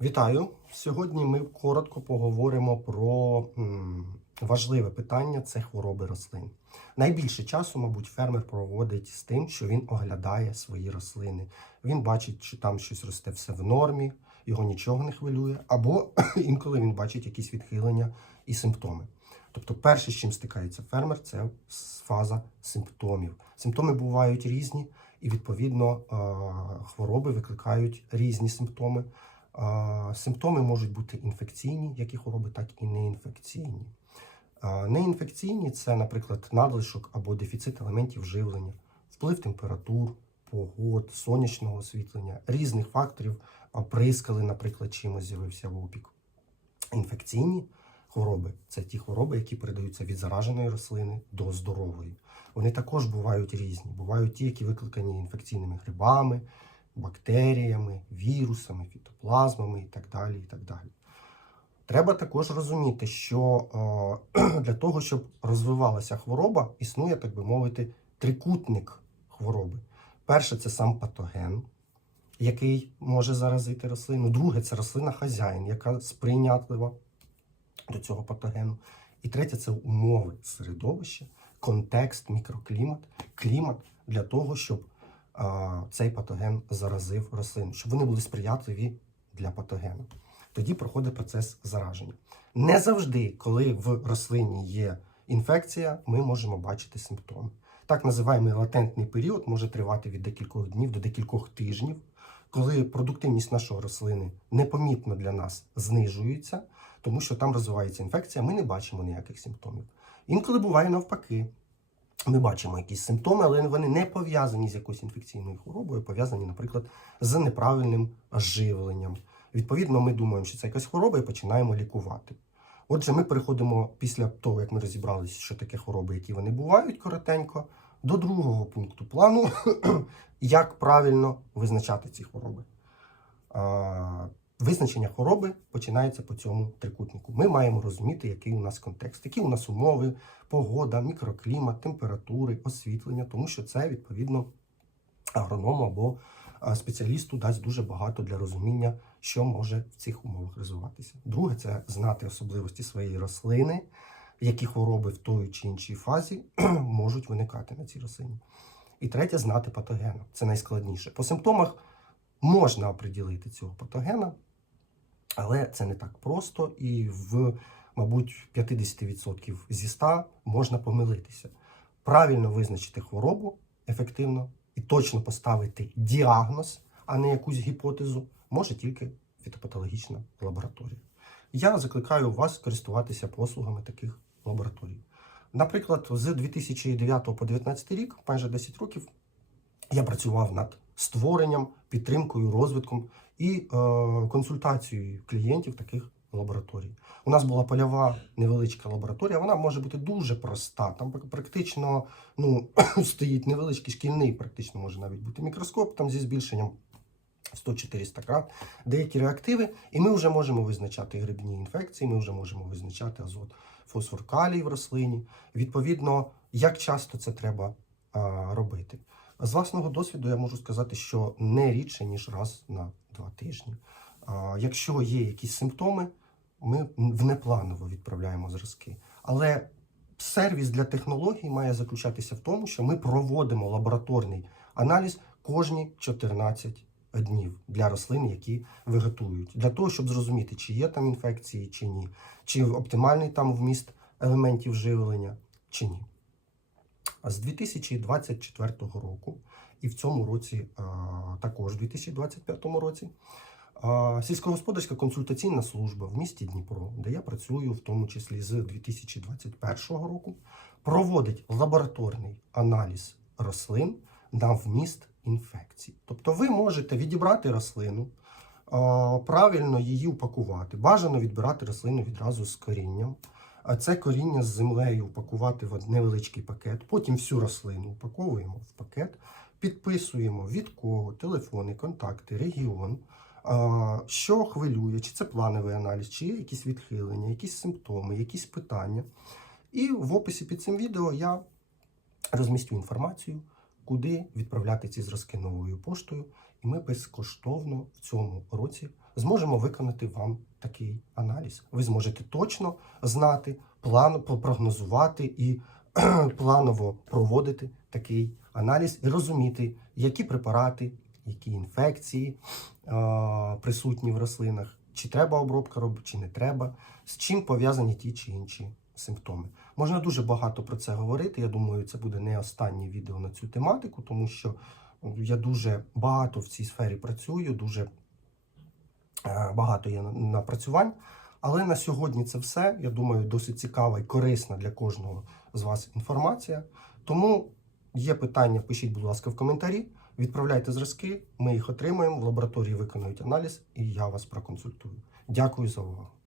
Вітаю! Сьогодні ми коротко поговоримо про важливе питання це хвороби рослин. Найбільше часу, мабуть, фермер проводить з тим, що він оглядає свої рослини. Він бачить, що там щось росте все в нормі, його нічого не хвилює, або інколи він бачить якісь відхилення і симптоми. Тобто, перше, з чим стикається фермер, це фаза симптомів. Симптоми бувають різні, і відповідно хвороби викликають різні симптоми. Симптоми можуть бути інфекційні, як і хвороби, так і неінфекційні. Неінфекційні це, наприклад, надлишок або дефіцит елементів живлення, вплив температур, погод, сонячного освітлення, різних факторів, прискали, наприклад, чимось з'явився в опік. Інфекційні хвороби це ті хвороби, які передаються від зараженої рослини до здорової. Вони також бувають різні. Бувають ті, які викликані інфекційними грибами, бактеріями, вірусами, фітоплазмами і так далі. і так далі. Треба також розуміти, що е, для того, щоб розвивалася хвороба, існує, так би мовити, трикутник хвороби. Перше це сам патоген, який може заразити рослину. Друге це рослина хазяїн, яка сприйнятлива до цього патогену. І третє це умови середовища, контекст, мікроклімат, клімат для того, щоб цей патоген заразив рослину, щоб вони були сприятливі для патогену. Тоді проходить процес зараження. Не завжди, коли в рослині є інфекція, ми можемо бачити симптоми. Так називаємий латентний період може тривати від декількох днів до декількох тижнів, коли продуктивність нашої рослини непомітно для нас знижується, тому що там розвивається інфекція, ми не бачимо ніяких симптомів. Інколи буває навпаки. Ми бачимо якісь симптоми, але вони не пов'язані з якоюсь інфекційною хворобою, пов'язані, наприклад, з неправильним живленням. Відповідно, ми думаємо, що це якась хвороба, і починаємо лікувати. Отже, ми переходимо після того, як ми розібралися, що таке хвороби, які вони бувають коротенько, до другого пункту плану, як правильно визначати ці хвороби. Визначення хвороби починається по цьому трикутнику. Ми маємо розуміти, який у нас контекст, які у нас умови, погода, мікроклімат, температури, освітлення, тому що це відповідно агроному або спеціалісту дасть дуже багато для розуміння, що може в цих умовах розвиватися. Друге, це знати особливості своєї рослини, які хвороби в той чи іншій фазі можуть виникати на цій рослині. І третє знати патогена. Це найскладніше. По симптомах можна оприділити цього патогена, але це не так просто, і в, мабуть, 50% зі 100 можна помилитися. Правильно визначити хворобу ефективно і точно поставити діагноз, а не якусь гіпотезу, може тільки фітопатологічна лабораторія. Я закликаю вас користуватися послугами таких лабораторій. Наприклад, з 2009 по 2019 рік, майже 10 років, я працював над створенням, підтримкою, розвитком і е, консультацією клієнтів таких лабораторій. У нас була польова невеличка лабораторія. Вона може бути дуже проста. Там практично ну, стоїть невеличкий шкільний, практично може навіть бути мікроскоп там зі збільшенням 100-400 крат, деякі реактиви, і ми вже можемо визначати грибні інфекції, ми вже можемо визначати азот, фосфор калій в рослині. Відповідно, як часто це треба а, робити. З власного досвіду я можу сказати, що не рідше, ніж раз на два тижні. Якщо є якісь симптоми, ми внепланово відправляємо зразки. Але сервіс для технологій має заключатися в тому, що ми проводимо лабораторний аналіз кожні 14 днів для рослин, які вегетують, для того, щоб зрозуміти, чи є там інфекції, чи ні, чи оптимальний там вміст елементів живлення, чи ні. З 2024 року і в цьому році, також в 2025 році, сільськогосподарська консультаційна служба в місті Дніпро, де я працюю, в тому числі з 2021 року, проводить лабораторний аналіз рослин на вміст інфекцій. Тобто ви можете відібрати рослину, правильно її упакувати. Бажано відбирати рослину відразу з корінням. А це коріння з землею упакувати в невеличкий пакет. Потім всю рослину упаковуємо в пакет, підписуємо від кого, телефони, контакти, регіон. Що хвилює, чи це плановий аналіз, чи є якісь відхилення, якісь симптоми, якісь питання. І в описі під цим відео я розмістю інформацію, куди відправляти ці зразки новою поштою. І ми безкоштовно в цьому році зможемо виконати вам такий аналіз. Ви зможете точно знати, план, прогнозувати і планово проводити такий аналіз і розуміти, які препарати, які інфекції е, присутні в рослинах, чи треба обробка робити, чи не треба, з чим пов'язані ті чи інші симптоми. Можна дуже багато про це говорити. Я думаю, це буде не останнє відео на цю тематику, тому що я дуже багато в цій сфері працюю, дуже багато є напрацювань. Але на сьогодні це все. Я думаю, досить цікава і корисна для кожного з вас інформація. Тому є питання, пишіть, будь ласка, в коментарі. Відправляйте зразки, ми їх отримаємо, в лабораторії виконують аналіз, і я вас проконсультую. Дякую за увагу.